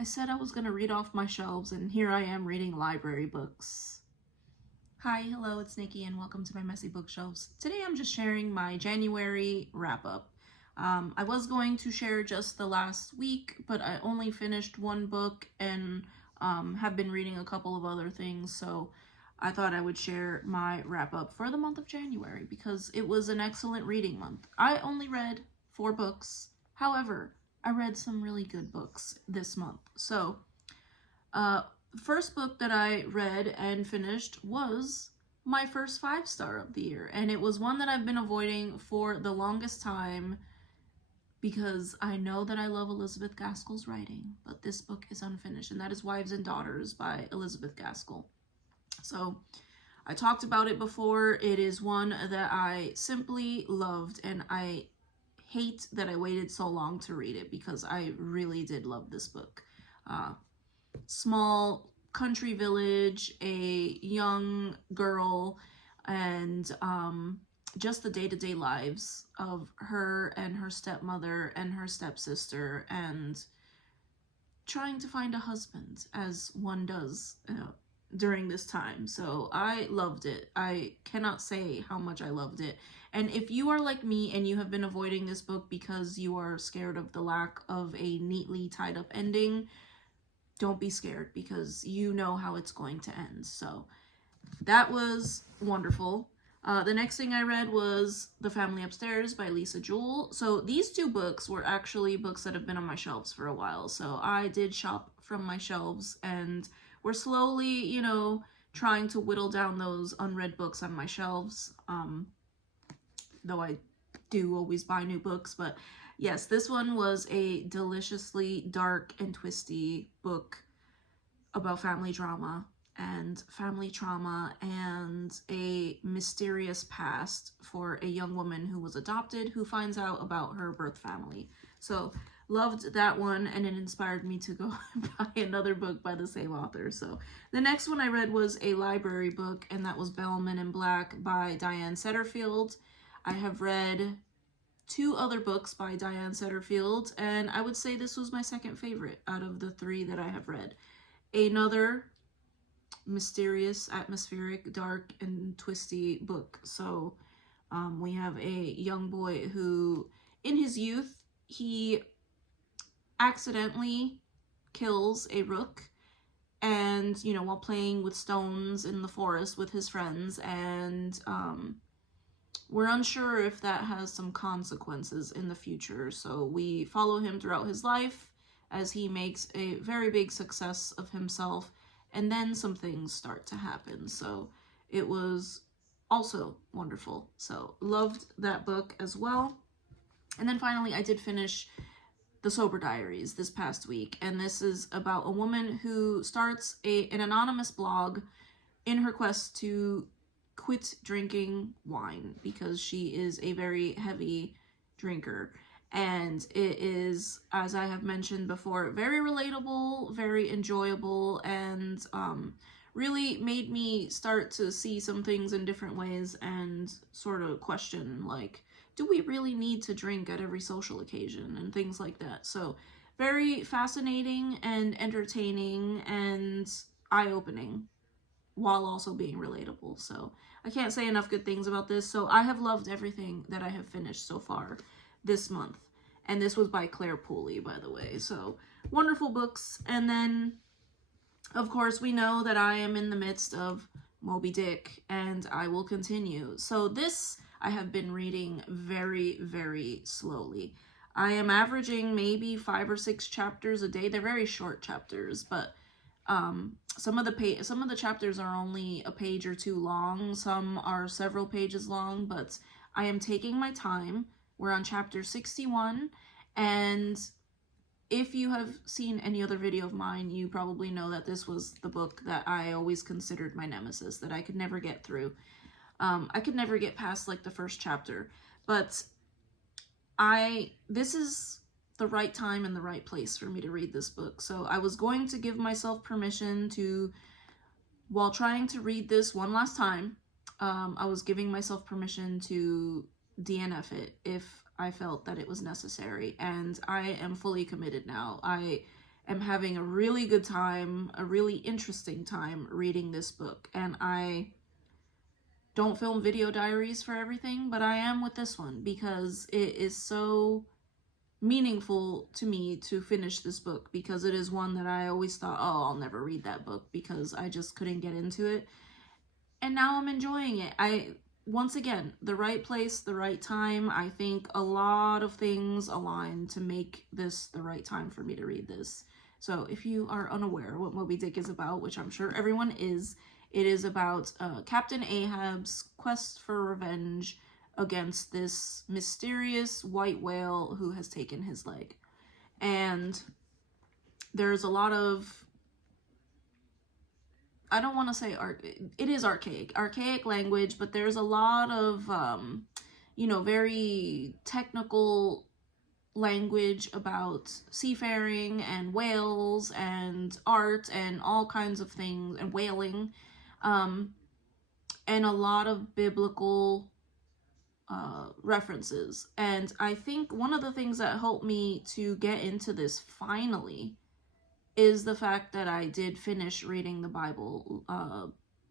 I said I was going to read off my shelves, and here I am reading library books. Hi, hello, it's Nikki, and welcome to my messy bookshelves. Today I'm just sharing my January wrap-up. I was going to share just the last week, but I only finished one book and have been reading a couple of other things, so I thought I would share my wrap-up for the month of January because it was an excellent reading month. I only read 4 books. However, I read some really good books this month. So, the first book that I read and finished was my first 5-star of the year. And it was one that I've been avoiding for the longest time because I know that I love Elizabeth Gaskell's writing, but this book is unfinished, and that is Wives and Daughters by Elizabeth Gaskell. So, I talked about it before. It is one that I simply loved, and I hate that I waited so long to read it because I really did love this book. Small country village, a young girl, and just the day-to-day lives of her and her stepmother and her stepsister, and trying to find a husband, as one does during this time. So I loved it. I cannot say how much I loved it. And if you are like me and you have been avoiding this book because you are scared of the lack of a neatly tied up ending, don't be scared because you know how it's going to end. So that was wonderful. The next thing I read was The Family Upstairs by Lisa Jewell. So these 2 books were actually books that have been on my shelves for a while. So I did shop from my shelves, and we're slowly, trying to whittle down those unread books on my shelves. Though I do always buy new books, but yes, this one was a deliciously dark and twisty book about family drama and family trauma and a mysterious past for a young woman who was adopted who finds out about her birth family. So loved that one, and it inspired me to go buy another book by the same author. So the next one I read was a library book, and that was Bellman in Black by Diane Setterfield. I have read 2 other books by Diane Setterfield, and I would say this was my second favorite out of the 3 that I have read. Another mysterious, atmospheric, dark, and twisty book. So we have a young boy who, in his youth, he accidentally kills a rook, and, while playing with stones in the forest with his friends, and we're unsure if that has some consequences in the future. So we follow him throughout his life as he makes a very big success of himself, and then some things start to happen. So it was also wonderful. So loved that book as well. And then finally, I did finish The Sober Diaries this past week, and this is about a woman who starts an anonymous blog in her quest to quit drinking wine because she is a very heavy drinker. And it is, as I have mentioned before, very relatable, very enjoyable, and really made me start to see some things in different ways and sort of question, like, do we really need to drink at every social occasion and things like that. So very fascinating and entertaining and eye-opening while also being relatable. So I can't say enough good things about this. So I have loved everything that I have finished so far this month. And this was by Claire Pooley, by the way. So wonderful books. And then, of course, we know that I am in the midst of Moby Dick, and I will continue. So this I have been reading very, very slowly. I am averaging maybe 5 or 6 chapters a day. They're very short chapters, but some of the chapters are only a page or 2 long. Some are several pages long, but I am taking my time. We're on chapter 61, and if you have seen any other video of mine, you probably know that this was the book that I always considered my nemesis, that I could never get through. I could never get past, like, the first chapter, but this is the right time and the right place for me to read this book. So I was going to give myself permission to, while trying to read this one last time, I was giving myself permission to DNF it if I felt that it was necessary, and I am fully committed now. I am having a really good time, a really interesting time reading this book. And I don't film video diaries for everything, but I am with this one because it is so meaningful to me to finish this book, because it is one that I always thought, oh, I'll never read that book because I just couldn't get into it. And now I'm enjoying it. Once again, the right place, the right time. I think a lot of things align to make this the right time for me to read this. So if you are unaware what Moby Dick is about, which I'm sure everyone is, it is about Captain Ahab's quest for revenge against this mysterious white whale who has taken his leg. And there's a lot of, I don't want to say it is archaic language, but there's a lot of, very technical language about seafaring and whales and art and all kinds of things, and whaling, and a lot of biblical references. And I think one of the things that helped me to get into this finally is the fact that I did finish reading the Bible a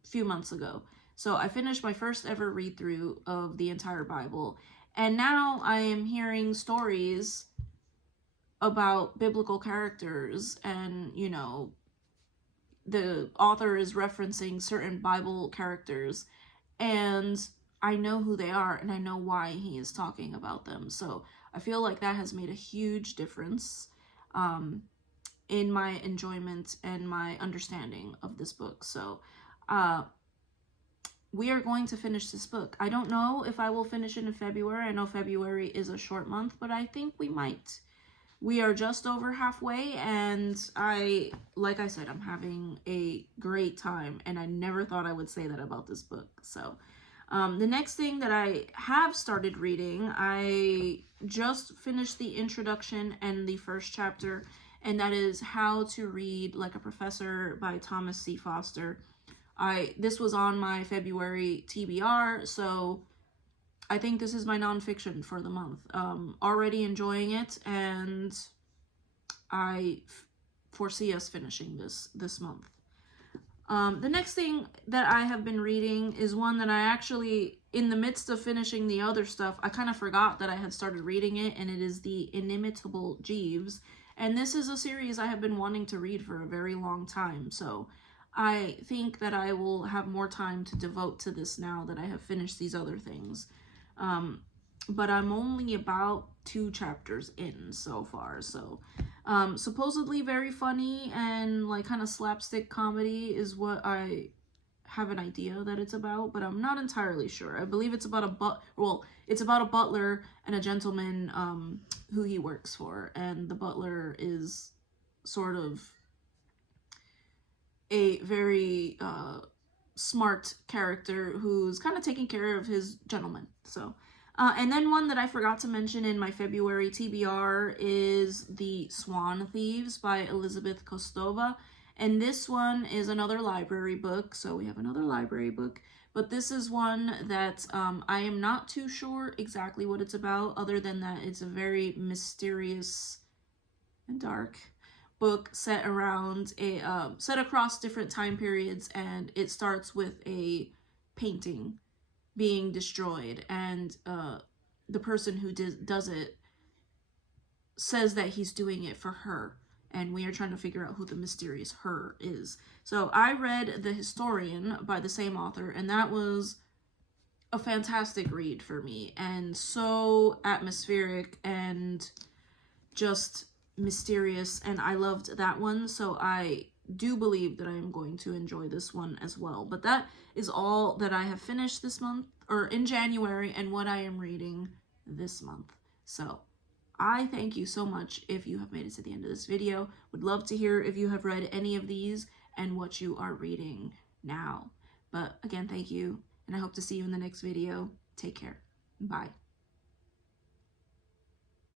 few months ago. So I finished my first ever read through of the entire Bible, and now I am hearing stories about biblical characters, and the author is referencing certain Bible characters, and I know who they are and I know why he is talking about them. So I feel like that has made a huge difference in my enjoyment and my understanding of this book. So we are going to finish this book. I don't know if I will finish it in February. I know February is a short month, but I think we might. We are just over halfway, and like I said, I'm having a great time, and I never thought I would say that about this book. So the next thing that I have started reading, I just finished the introduction and the first chapter, and that is How to Read Like a Professor by Thomas C. Foster. This was on my February TBR, so I think this is my nonfiction for the month. Already enjoying it, and I foresee us finishing this month. The next thing that I have been reading is one that I actually, in the midst of finishing the other stuff, I kind of forgot that I had started reading it, and it is The Inimitable Jeeves. And this is a series I have been wanting to read for a very long time, so I think that I will have more time to devote to this now that I have finished these other things. But I'm only about 2 chapters in so far, so supposedly very funny and like kind of slapstick comedy is what I have an idea that it's about, but I'm not entirely sure. I believe it's about it's about a butler and a gentleman who he works for, and the butler is sort of a very smart character who's kind of taking care of his gentleman. So and then one that I forgot to mention in my February TBR is The Swan Thieves by Elizabeth Kostova. And this one is another library book, so we have another library book. But this is one that I am not too sure exactly what it's about, other than that it's a very mysterious and dark book set around set across different time periods, and it starts with a painting being destroyed, and the person who does it says that he's doing it for her, and we are trying to figure out who the mysterious her is. So I read The Historian by the same author, and that was a fantastic read for me, and so atmospheric and just mysterious, and I loved that one, so I do believe that I am going to enjoy this one as well. But that is all that I have finished this month, or in January, and what I am reading this month. So I thank you so much if you have made it to the end of this video. Would love to hear if you have read any of these and what you are reading now. But again, thank you, and I hope to see you in the next video. Take care. Bye.